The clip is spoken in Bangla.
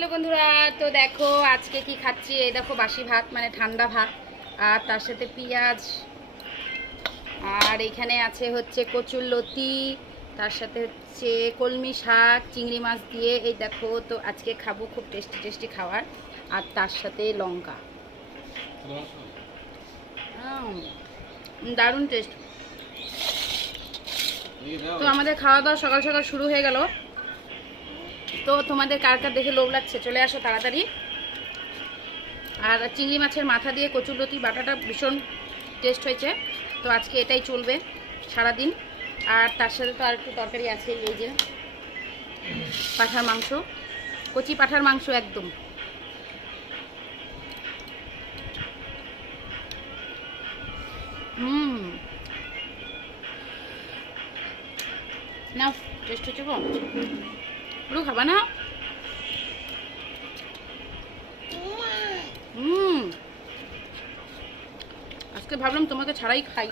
হ্যালো বন্ধুরা, তো দেখো আজকে কি খাচ্ছি। এই দেখো বাসি ভাত, মানে ঠান্ডা ভাত, আর তার সাথে পেঁয়াজ, আর এখানে আছে হচ্ছে কচুর লতি, তার সাথে হচ্ছে কলমি শাক চিংড়ি মাছ দিয়ে। এই দেখো, তো আজকে খাবো খুব টেস্টি টেস্টি খাবার, আর তার সাথে লঙ্কা। দারুণ টেস্ট। তো আমাদের খাওয়া দাওয়া সকাল সকাল শুরু হয়ে গেল। তো তোমাদের কার কার দেখে লোভ লাগছে চলে আসো তাড়াতাড়ি। আর চিংড়ি মাছের মাথা দিয়ে কচুরলতি বাটাটা ভীষণ টেস্ট হয়েছে, তো আজকে এটাই চলবে সারাদিন। আর তার সাথে তো আর একটু তরকারি আছে, এই যে পাঁঠার মাংস, কচি পাঁঠার মাংস একদম। না টেস্ট হচ্ছে গো, পুরো খাবা না? আজকে ভাবলাম তোমাকে ছাড়াই খাই।